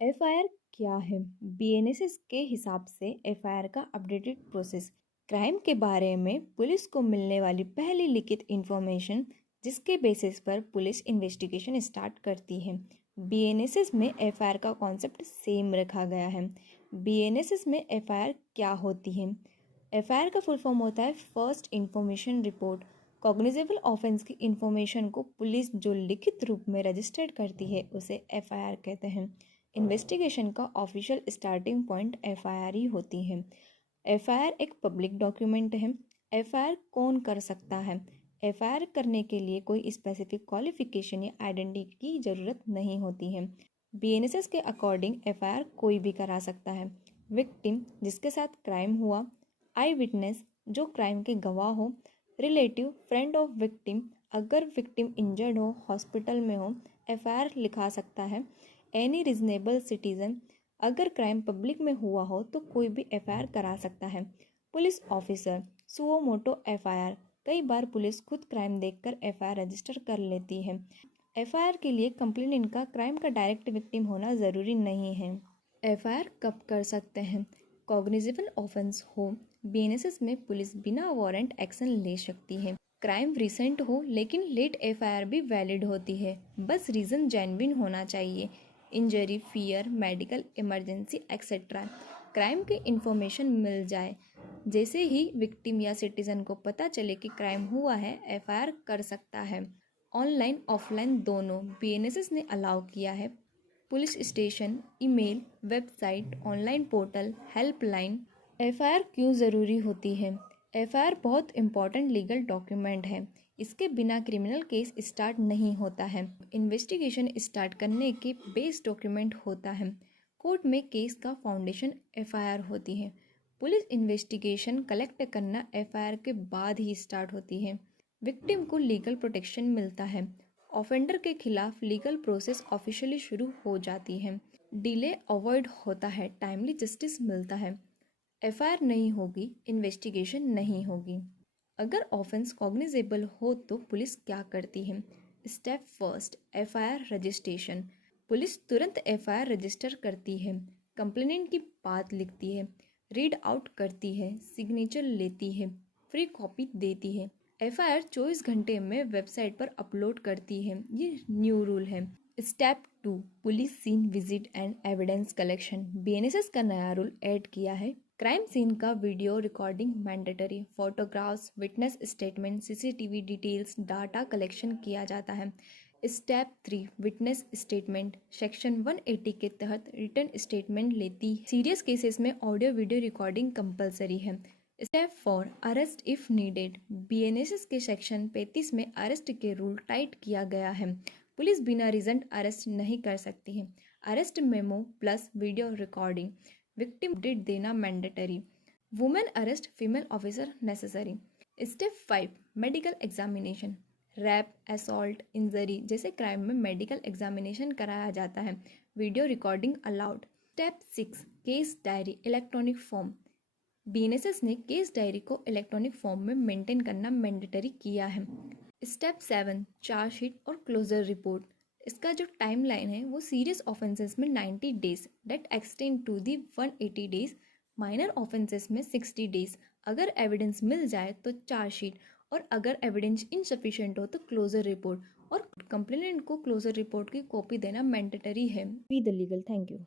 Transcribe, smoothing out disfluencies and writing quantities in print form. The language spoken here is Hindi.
एफआईआर क्या है? बीएनएसएस के हिसाब से एफआईआर का अपडेटेड प्रोसेस क्राइम के बारे में पुलिस को मिलने वाली पहली लिखित इन्फॉर्मेशन जिसके बेसिस पर पुलिस इन्वेस्टिगेशन स्टार्ट करती है। बीएनएसएस में एफआईआर का कॉन्सेप्ट सेम रखा गया है। बीएनएसएस में एफआईआर क्या होती है? एफआईआर का फुल फॉर्म होता है first information report. Cognizable offence की इंफॉर्मेशन को पुलिस जो लिखित रूप में रजिस्टर्ड करती है उसे एफआईआर कहते हैं। इन्वेस्टिगेशन का ऑफिशियल स्टार्टिंग पॉइंट एफआईआर ही होती है। एफआईआर एक पब्लिक डॉक्यूमेंट है। एफआईआर कौन कर सकता है? एफआईआर करने के लिए कोई स्पेसिफिक क्वालिफिकेशन या आइडेंटिटी की ज़रूरत नहीं होती है। बीएनएसएस के अकॉर्डिंग एफआईआर कोई भी करा सकता है। विक्टिम जिसके साथ क्राइम हुआ, आई विटनेस जो क्राइम के गवाह हो, रिलेटिव फ्रेंड ऑफ विक्टिम अगर विक्टिम इंजर्ड हो, हॉस्पिटल में हो, एफआईआर लिखा सकता है। एनी रीजनेबल सिटीजन अगर क्राइम पब्लिक में हुआ हो तो कोई भी एफआईआर करा सकता है। Police officer suo motu FIR कई बार पुलिस खुद क्राइम देखकर एफआईआर रजिस्टर कर लेती है। एफआईआर के लिए कंप्लेनेंट का क्राइम का डायरेक्ट विक्टिम होना ज़रूरी नहीं है। एफआईआर कब कर सकते हैं? कॉग्निजेबल ऑफेंस हो, बीएनएसएस में पुलिस बिना वारंट एक्शन ले सकती है। क्राइम रिसेंट हो लेकिन लेट एफआईआर भी वैलिड होती है, बस रीज़न जेन्युइन होना चाहिए। Injury, fear, medical emergency etcetera. Crime की इंफॉर्मेशन मिल जाए, जैसे ही विक्टिम या सिटीजन को पता चले कि क्राइम हुआ है, एफआईआर कर सकता है। ऑनलाइन ऑफलाइन दोनों बीएनएसएस ने अलाउ किया है। Police station, email, website, online portal, helpline. FIR क्यों ज़रूरी होती है? एफआईआर बहुत इंपॉर्टेंट लीगल डॉक्यूमेंट है। इसके बिना क्रिमिनल केस स्टार्ट नहीं होता है। इन्वेस्टिगेशन स्टार्ट करने के बेस डॉक्यूमेंट होता है। कोर्ट में केस का फाउंडेशन एफआईआर होती है। पुलिस इन्वेस्टिगेशन कलेक्ट करना एफआईआर के बाद ही स्टार्ट होती है। विक्टिम को लीगल प्रोटेक्शन मिलता है। ऑफेंडर के खिलाफ लीगल प्रोसेस ऑफिशियली शुरू हो जाती है। डिले अवॉइड होता है, टाइमली जस्टिस मिलता है। एफआईआर नहीं होगी, इन्वेस्टिगेशन नहीं होगी। अगर ऑफेंस कॉग्निजेबल हो तो पुलिस क्या करती है? Step first, FIR registration. Police तुरंत एफआईआर रजिस्टर करती है। कंप्लेनेंट की बात लिखती है, रीड आउट करती है, सिग्नेचर लेती है, फ्री कॉपी देती है। एफआईआर 24 घंटे में वेबसाइट पर अपलोड करती है। ये न्यू रूल है। Step 2, police scene visit and evidence collection. BNSS का नया रूल ऐड किया है। क्राइम सीन का video recording mandatory. Photographs, witness statement, CCTV details, data collection किया जाता है। Step 3, witness statement. सेक्शन 180 के तहत रिटन स्टेटमेंट लेती। सीरियस केसेस में ऑडियो वीडियो रिकॉर्डिंग कंपलसरी है। Step 4, arrest if needed. BNSS के सेक्शन 35 में अरेस्ट के रूल टाइट किया गया है। पुलिस बिना रीजन अरेस्ट नहीं कर सकती है। Arrest memo plus video recording. Victim update देना mandatory. Women arrest female officer necessary. Step 5, medical examination. Rape, assault, injury जैसे क्राइम में मेडिकल एग्जामिनेशन कराया जाता है। Video recording allowed. Step 6, case diary electronic form. BNSS ने केस डायरी को इलेक्ट्रॉनिक फॉर्म में मेंटेन करना मैंडेटरी किया है। स्टेप 7, चार्जशीट और क्लोजर रिपोर्ट। इसका जो टाइम लाइन है वो सीरियस ऑफेंसेस में 90 days date extend to the 180 days, minor offences में 60 डेज। अगर एविडेंस मिल जाए तो चार्जशीट और अगर एविडेंस इनसफिशिएंट हो तो क्लोजर रिपोर्ट, और कंप्लेनेंट को क्लोजर रिपोर्ट की कॉपी देना मैंडेटरी है। Be the legal. Thank you.